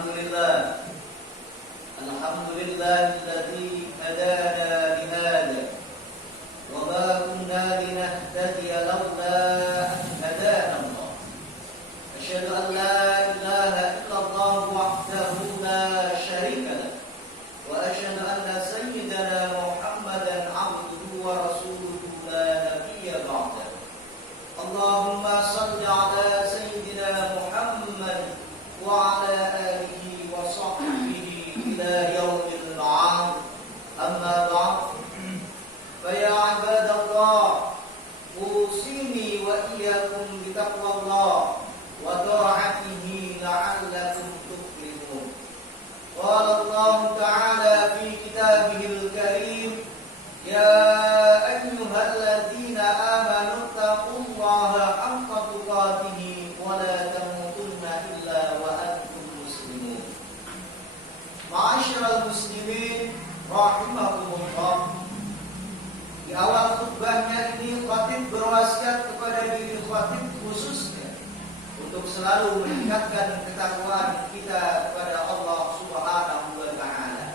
Alhamdulillah. Alhamdulillahilladzi hadana lihada wa ma kunna linahtadiya laula an hadana Allah. Asyhadu an la ilaha illallah wahdahu la syarika lah wa asyhadu anna sayyidana Muhammadan abduhu wa rasuluhu la nabiyya ba'dahu. Allahumma salli ala sayyidina Muhammad wa ala alihi wa sahbihi ila yaumil ma'ad. Amma ba'd. Fa ya ibadallah, usini wa iyyakum bi taqwallah wa ta'atihi la'allakum tuflihun. Qala Allah ta'ala fi kitabihil karim, ya ayyuhalladzina amanu taqullaha haqqa tuqatih wa la tamutunna illa wa antum muslimun. Ma'asyiral muslimin rahimakumullah. Di awal khutbahnya ini khatib berwasiat kepada diri khatib khususnya untuk selalu meningkatkan ketakwaan kita kepada Allah Subhanahu wa taala.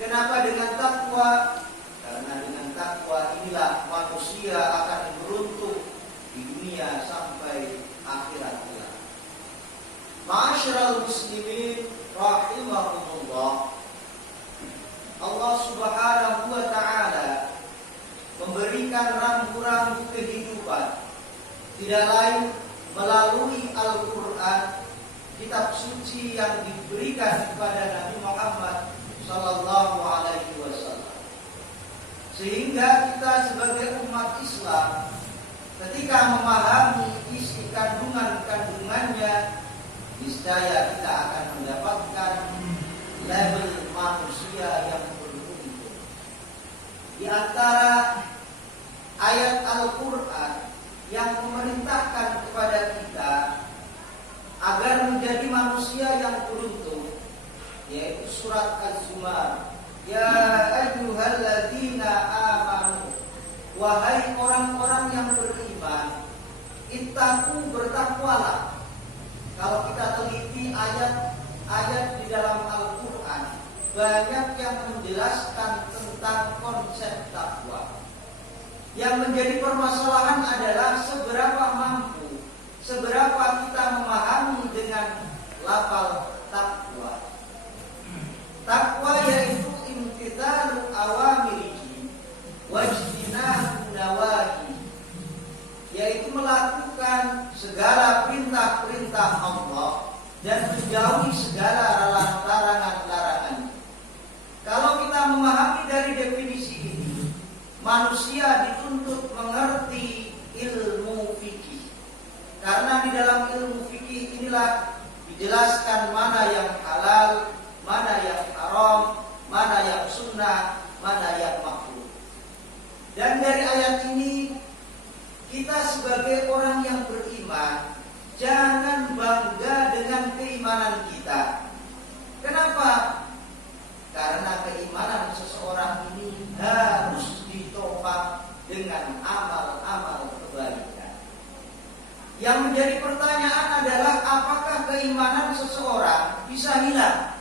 Kenapa dengan takwa? Karena dengan takwa inilah manusia akan beruntung di dunia sampai akhirat kelak. Ma'asyiral muslimin rahimakumullah. Allah Subhanahu wa taala memberikan rambu-rambu kehidupan tidak lain melalui Al-Qur'an, kitab suci yang diberikan kepada Nabi Muhammad sallallahu alaihi wasallam. Sehingga kita sebagai umat Islam ketika memahami isi kandungannya, niscaya kita akan mendapatkan label manusia yang beruntung. Di antara ayat Al-Qur'an yang memerintahkan kepada kita agar menjadi manusia yang beruntung, yaitu surat Az-Zumar. Ya ayyuhalladzina amanu, wahai orang-orang yang beriman, ittaqu, bertakwalah. Kalau kita teliti ayat-ayat di dalam Al-Qur'an, banyak yang menjelaskan tentang konsep takwa. Yang menjadi permasalahan adalah seberapa mampu, seberapa kita memahami dengan lafal takwa. Takwa yaitu imtithalu awamirihi wajtinabu nawahi, yaitu melakukan segala perintah-perintah Allah dan menjauhi segala larangan-larangan. Kalau kita memahami dari definisi ini, manusia dituntut mengerti ilmu fikih. Karena di dalam ilmu fikih inilah dijelaskan mana yang halal, mana yang haram, mana yang sunnah, mana yang makruh. Dan dari ayat ini kita sebagai orang yang beriman jangan bangga dengan keimanan kita. Kenapa? Karena keimanan seseorang ini harus ditopang dengan amal-amal kebaikan. Yang menjadi pertanyaan adalah apakah keimanan seseorang bisa hilang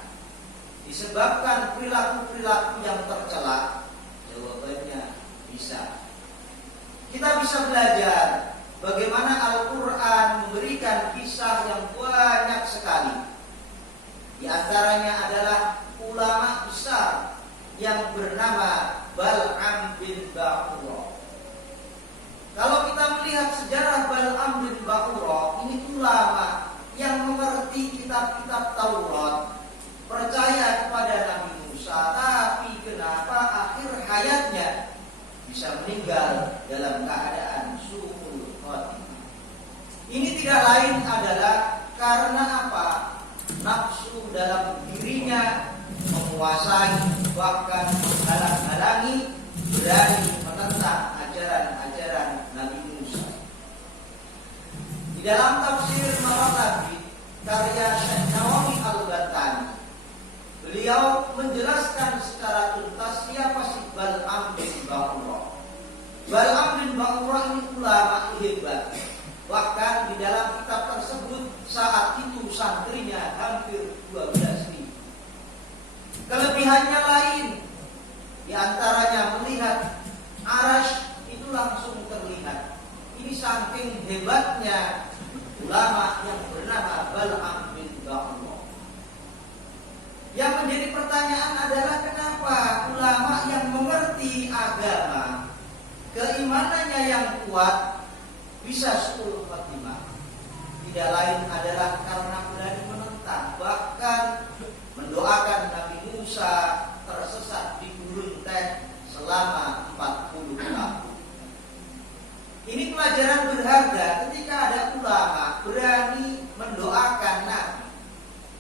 disebabkan perilaku-perilaku yang tercela? Jawabannya bisa. Kita bisa belajar bagaimana Al-Qur'an memberikan kisah yang banyak sekali. Di antaranya adalah ulama besar yang bernama Bal'am bin Ba'ura. Kalau kita melihat sejarah Bal'am bin Ba'ura, ini ulama yang mengerti kitab-kitab Taurat, percaya kepada Nabi Musa, tapi kenapa akhir hayatnya bisa meninggal dalam keadaan su'ul khatimah? Ini tidak lain adalah karena apa? Nafsu dalam dirinya menguasai, bahkan menghalang-halangi, berani menentang ajaran-ajaran Nabi Musa. Di dalam tafsir Mawatabid karya Syekh Nawawi Al-Batani, beliau menjelaskan secara tuntas siapa sih Bal'am bin Ba'ura. Bal'am bin Ba'ura ini ulama hebat. Bahkan di dalam kitab tersebut saat itu santrinya hampir 12 Kelebihannya lain, di antaranya melihat arasy itu langsung terlihat. Ini saking hebatnya ulama yang bernama Bal'am bin Ba'urah. Yang menjadi pertanyaan adalah kenapa ulama yang mengerti agama, keimanannya yang kuat, bisa 10 khatimah. Tidak lain adalah karena berani menentang, bahkan mendoakan Nabi Musa tersesat di gurun teh selama 40 tahun. Ini pelajaran berharga ketika ada ulama berani mendoakan Nabi,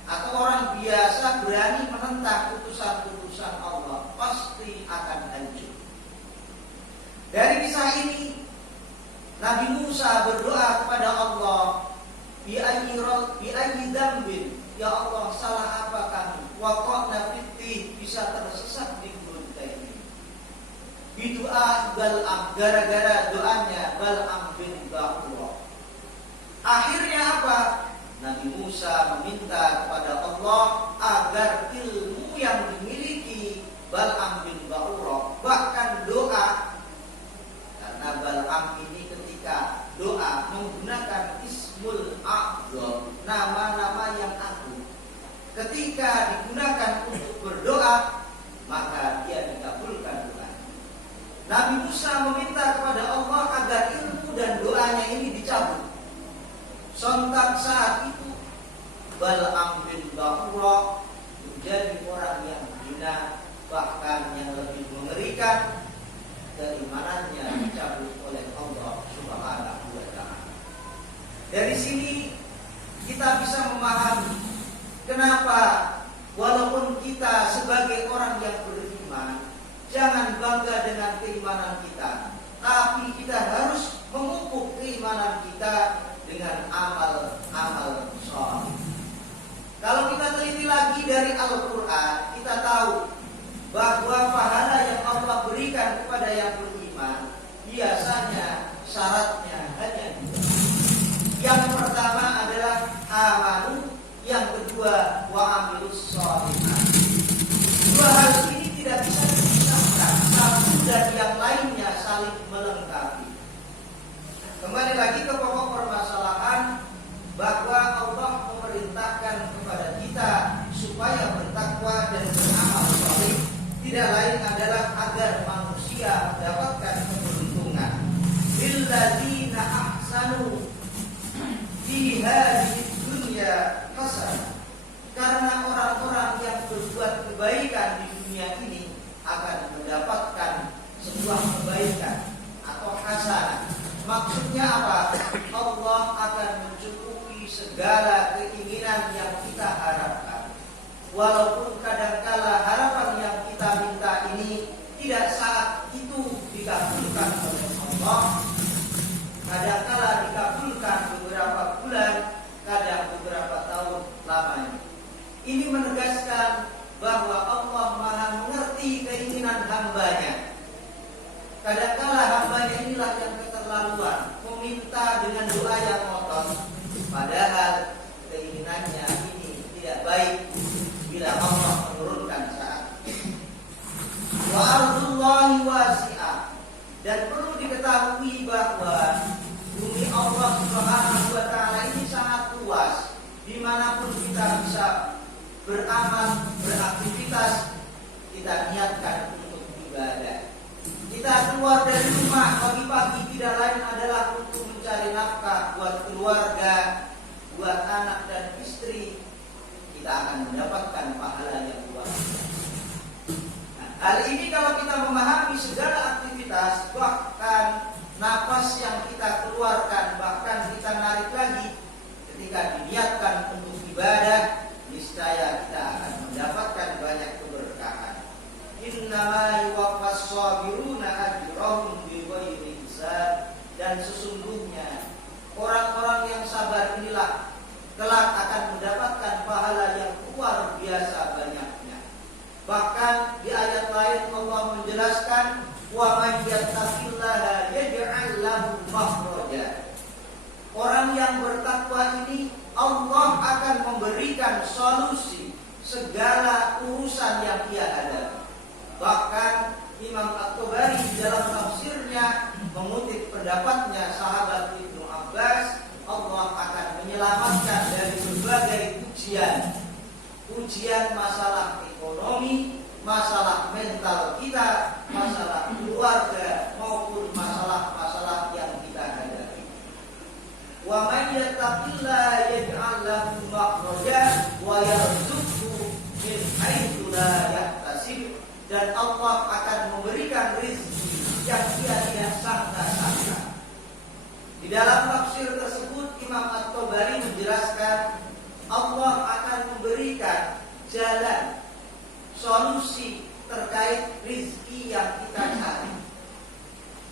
atau orang biasa berani menentang putusan-putusan Allah, pasti akan hancur. Dari kisah ini, Nabi Musa berdoa kepada Allah, bi ayyi dzambin, ya Allah, salah apa kami? Waqa'na fitti, bisa tersesat di gurun teh ini. Bidu'a Bal'am, gara-gara doanya Bal'am bin Ba'urah. Akhirnya apa? Nabi Musa meminta kepada Allah agar ilmu yang dimiliki Bal'am bin Ba'urah, bahkan doa, karena Bal'am ini ketika doa menggunakan ismul a'dzam, nama-nama yang agung. Ketika digunakan untuk berdoa, maka dia dikabulkan doa. Nabi Musa meminta kepada Allah agar ilmu dan doanya ini dicabut. Sontak saat itu Bal'am bin Ba'urah menjadi orang yang hina, bahkan yang lebih mengerikan, keimanannya dicabut oleh Allah Subhanahu wa ta'ala. Dari sini kita bisa memahami kenapa walaupun kita sebagai orang yang beriman, jangan bangga dengan keimanan kita, tapi kita harus memupuk keimanan kita dengan amal-amal shalih. Kalau kita teliti lagi dari Al-Quran, kita tahu bahwa pahala yang Allah berikan kepada yang beriman biasanya syaratnya hanya dua. Yang pertama adalah amanu, yang kedua wa amilus shalihat. Dua hal ini tidak bisa dipisahkan, satu dan yang lainnya saling melengkapi. Kembali lagi ke pokok permasalahan, bahwa Allah memerintahkan kepada kita supaya bertakwa dan beramal saleh, tidak lain adalah agar manusia mendapatkan keberuntungan. Lilladzina ahsanu fi hadhihi dunya hasanah. Karena orang-orang yang berbuat kebaikan di dunia ini akan mendapatkan sebuah kebaikan atau hasanah. Maksudnya apa? Allah akan mencukupi segala keinginan yang kita harapkan. Walaupun kadangkala harapan yang kita minta ini tidak saat itu dikabulkan oleh Allah, kadangkala dikabulkan beberapa bulan, kadang beberapa tahun lamanya. Ini menegaskan bahwa Allah Maha mengerti keinginan hambanya. Kadangkala hambanya inilah yang keterlaluan, meminta dengan doa yang ngotot, padahal keinginannya ini tidak baik bila Allah menurunkan saat. Wa ardullahi wasi'ah, dan perlu diketahui bahwa bumi Allah Subhanahu wa ta'ala ini sangat luas, dimanapun kita bisa beramal, beraktivitas, kita niatkan untuk ibadah. Kita keluar dari rumah pagi-pagi tidak lain adalah untuk mencari nafkah buat keluarga, buat anak dan istri. Kita akan mendapatkan pahala yang luar biasa. Nah, hal ini kalau kita memahami segala aktivitas, bahkan napas yang kita keluarkan, bahkan kita narik lagi, ketika diniatkan untuk ibadah, niscaya kita akan mendapatkan banyak keberkahan. Innama yuwaffas sabiruna ajrahum bighairi hisab, dan sesungguhnya orang-orang yang sabar inilah kelak akan mendapatkan pahala yang luar biasa banyaknya. Bahkan di ayat lain Allah menjelaskan, wa man yattaqillaha yaj'al lahu makhraja. Orang yang bertakwa ini Allah akan memberikan solusi segala urusan yang ia hadapi. Bahkan Imam At-Tabari dalam tafsirnya mengutip pendapatnya sahabat Ibnu Abbas, Allah akan menyelamatkan dari berbagai ujian masalah ekonomi, masalah mental kita, masalah keluarga, maupun masalah-masalah yang kita hadapi. Wa may yattaqillaha yaj'al lahu makhraja wa yarzuqhu min haitsu la yahtasib, dan Allah akan memberikan rezeki yang dia tidak sangka-sangka. Di dalam tafsir tersebut Imam At-Tabari menjelaskan Allah akan memberikan jalan solusi terkait rezeki yang kita cari.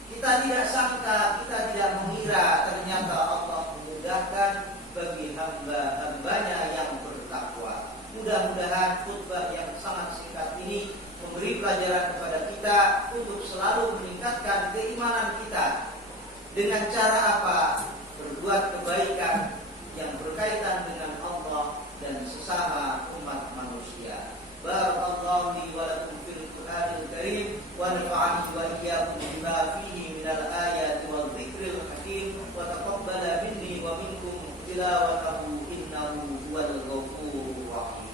Kita tidak sangka, kita tidak mengira, ternyata Allah memudahkan bagi hamba-hambanya yang bertakwa. Mudah-mudahan khutbah yang sangat singkat ini memberi pelajaran kepada kita untuk selalu meningkatkan keimanan kita. Dengan cara apa? Berbuat kebaikan yang berkaitan dengan Allah dan sesama umat manusia. Barakallahu li wa lakum fil Qur'anil Karim wa nafa'ani wa iyyakum bima fihi minal ayati wal dzikril hakim wa taqabbala minni wa minkum tilawatahu innahu huwal ghafurur rahim.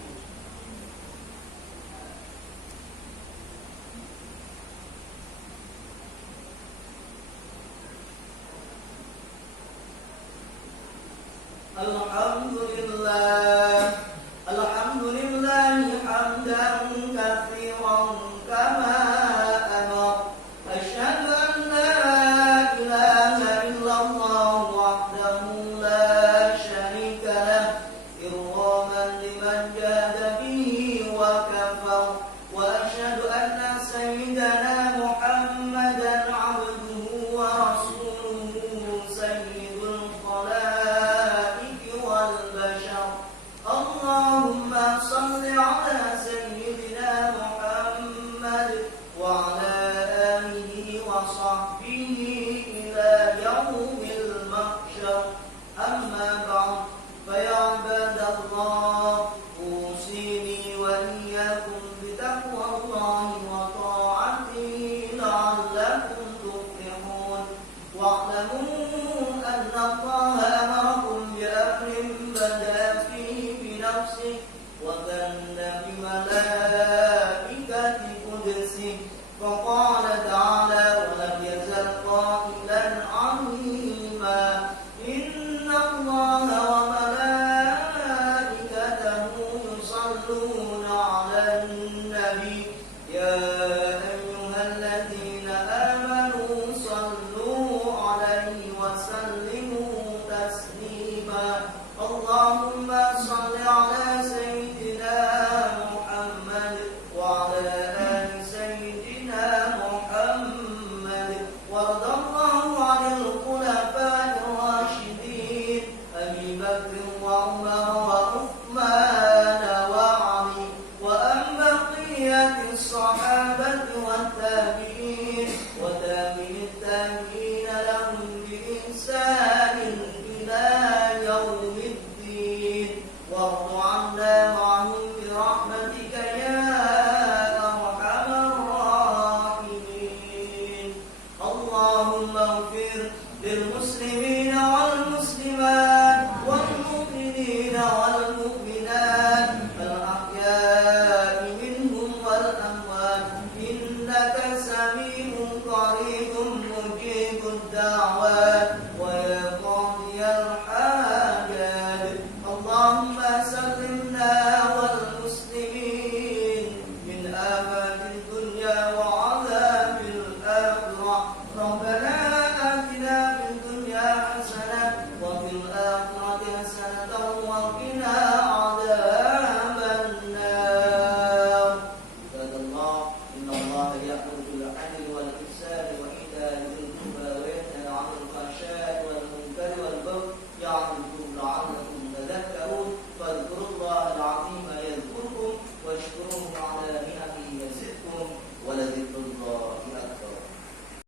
Alhamdulillah